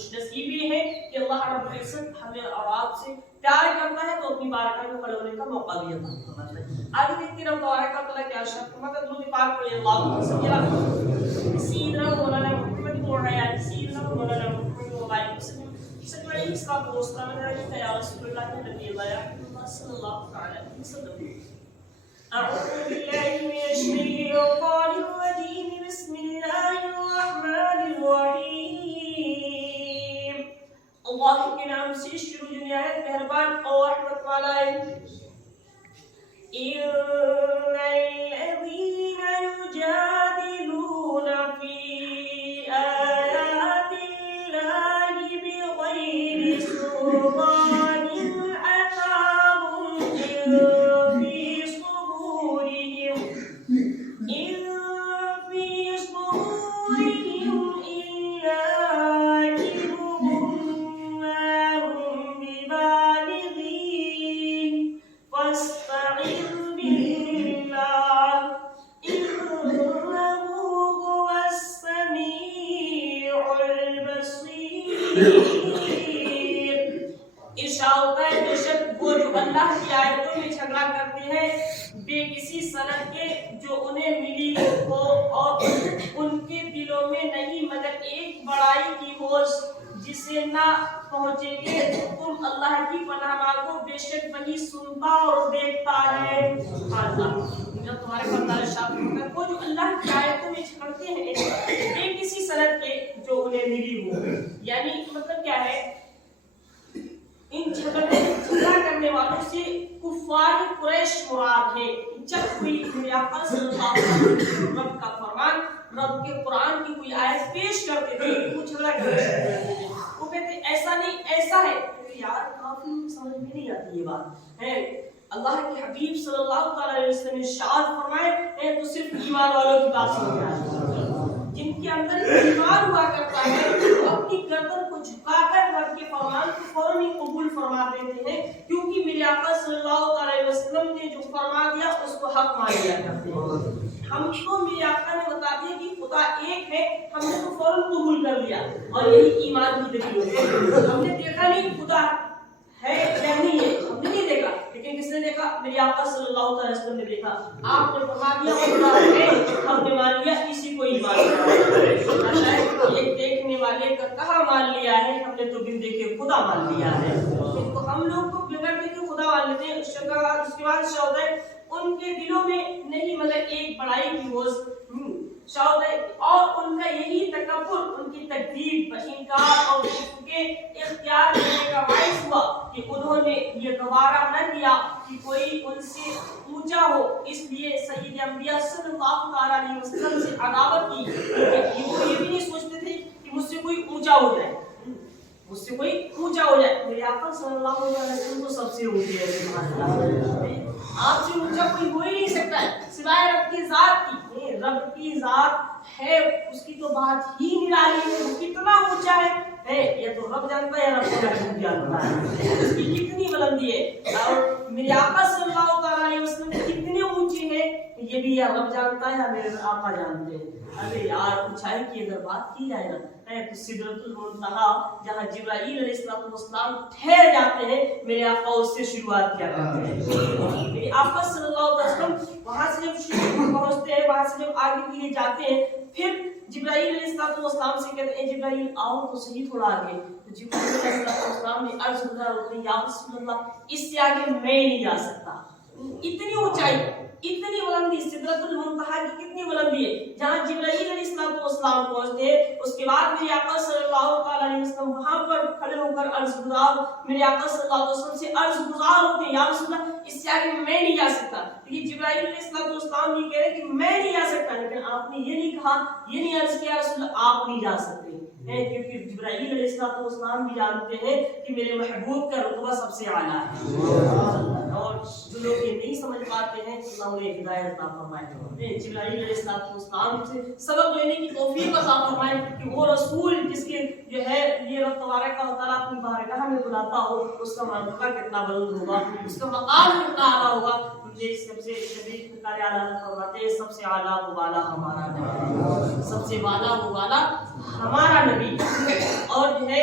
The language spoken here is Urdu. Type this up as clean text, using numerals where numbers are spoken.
خوش نصیب یہ ہے کہ اللہ رب العزت ہمیں اور آپ سے پیار کرتا ہے تو اپنی بارگاہ میں کھڑے ہونے کا موقع بھی عطا فرماتا ہے. آگے دیکھتے ہیں رب تبارک و تعالیٰ کیا ارشاد فرماتا ہے. درود پاک پڑھیے اللہم صلی علی سیدنا مولانا محمد وعلی سیدنا مولانا محمد وعلی وسلم. سچوڑی اس کا دوستہ میں رہتا ہے یا رسول اللہ نبی اللہ صلی اللہ علیہ وسلم. أعوذ بالله من الشيطان الرجيم بسم الله الرحمن الرحيم. اللہ کے نام سے شروع جو نہایت مہربان اور رحمت والا ہے. إن الذين يجادلون في آيات الله بغير سلطان أتاهم جسے نہ پہنچیں گے تم اللہ کی پناہ مانگو بے شک وہی سنتا اور دیکھتا ہے. اللہ جو تمہارے پردار شاہ وہ جو اللہ کی آیتوں میں چھڑتے ہیں بے کسی سند کے جو انہیں ملی ہو. یعنی مطلب کیا ہے ان جھگڑا کرنے والوں سے کفار قریش مراد ہے. جب کوئی میرے آقا صلی اللہ علیہ وسلم رب کا فرمان رب کے قرآن کی کوئی آیت پیش کرتے تھے وہ جھگڑا کرتے تھے. وہ کہتے ایسا نہیں ایسا ہے. یار کافی سمجھ میں نہیں آتی یہ بات ہے. اللہ کے حبیب صلی اللہ علیہ وسلم نے ارشاد فرمائے تو صرف ایمان والوں کی بات سمجھ میں آتی ہے. جن کے اندر ایمان ہوا کرتا ہے وہ اپنی گردن کو جھکا کر رب کے فرمان کو فوراً قبول فرما دیتے ہیں کیونکہ میرے آقا صلی اللہ علیہ وسلم نے جو فرما دیا اس کو حق مان لیا کرتے ہیں. ہم کو میرے آقا نے بتا دیا کہ خدا ایک ہے ہم نے تو فوراً قبول کر لیا اور یہی ایمان کی دلیل ہے. ہم نے دیکھا نہیں خدا ہے یا نہیں ہے ہم نے نہیں دیکھا لیکن کس نے دیکھا میرے آقا صلی اللہ علیہ وسلم نے دیکھا. آپ نے فرما دیا خدا ہے ہم نے مان لیا اسی کو ایمان ایک دیکھنے والے کا کہاں مان لیا ہے ہم نے تو بن دیکھے خدا مان لیا ہے. تو ہم لوگ کو بغیر دیکھے خدا مان لیتے ہیں. اس کے بعد شاید ان کے دلوں میں نہیں مطلب ایک بڑائی کی ہوش شاید اور ان کا یہی تکبر ان کی تکذیب انکار اور کے اختیار کرنے کا باعث ہوا کہ انہوں نے یہ گوارا نہ کیا کہ کوئی ان سے اونچا ہو. اس لیے سید انبیاء صلی اللہ علیہ وسلم سے عداوت کی. وہ یہ بھی نہیں سوچتے تھے کہ مجھ سے کوئی اونچا ہو جائے مجھ سے کوئی اونچا ہو جائے. میرے آقا صلی اللہ علیہ وسلم تو سب سے اونچے ہیں. آپ سے اونچا کوئی ہو ہی نہیں سکتا ہے سوائے رب کی ذات کی. رب کی ذات ہے اس کی تو بات ہی نرالی ہے. وہ کتنا اونچا ہے یہ تو رب جانتا ہے. رب جانتا ہے اس کی کتنی بلندی ہے اور میرے آقا صلی اللہ علیہ وسلم کتنے اونچے ہیں یہ بھی رب جانتا ہے میرے آقا جانتے ہیں. ارے یار اونچائی کی اگر بات کی جائے نا تو سدرۃ المنتہا جہاں جبرائیل علیہ السلام ٹھہر جاتے ہیں میرے آقا اس سے شروعات کیا کرتے ہیں. میرے آقا صلی اللہ علیہ وسلم وہاں سے جب پہنچتے ہیں وہاں سے جب آگے کے لیے جاتے ہیں پھر جبرائیل علیہ السلام سے کہتے ہیں جبرائیل آؤ تو صحیح تھوڑا آگے. تو جبرائیل علیہ السلام نے عرض کیا یا رسول اللہ اس سے آگے میں نہیں جا سکتا. اتنی اونچائی اتنی بلندی سدرۃ المنتہا کی کتنی بلندی ہے جہاں جبرائیل علیہ السلام پہنچتے ہیں. اس کے بعد میرے آقا صلی اللہ علیہ وسلم وہاں پر کھڑے ہو کر عرض گزار میرے آقا صلی اللہ علیہ وسلم سے عرض گزار ہوتے ہیں یا رسول اللہ اس سے آگے میں نہیں جا سکتا. لیکن جبرائیل علیہ السلام یہ کہہ رہے کہ میں نہیں جا سکتا لیکن آپ نے یہ نہیں کہا یہ نہیں عرض کیا رسول اللہ آپ نہیں جا سکتے کیونکہ جبرائیل علیہ السلام بھی جانتے ہیں کہ میرے محبوب کا رتبہ سب سے اعلیٰ ہے. اور جو لوگ یہ نہیں سمجھ پاتے ہیں اللہ انہیں ہدایت عطا فرمائے. جبرائیل علیہ السلام سے سبق لینے کی توفیق عطا فرمائے کہ وہ رسول جس کے جو ہے یہ رب تبارک و تعالیٰ اپنی بارگاہ میں بلاتا ہو اس کا مرتبہ کتنا بلند ہوگا اس کا مقام کتنا اعلیٰ ہوگا. یہ سب سے شدید پکارے اعلیٰ فرماتے ہیں سب سے اعلیٰ و بالا ہمارا نبی سب سے بالا و بالا ہمارا نبی. اور جو ہے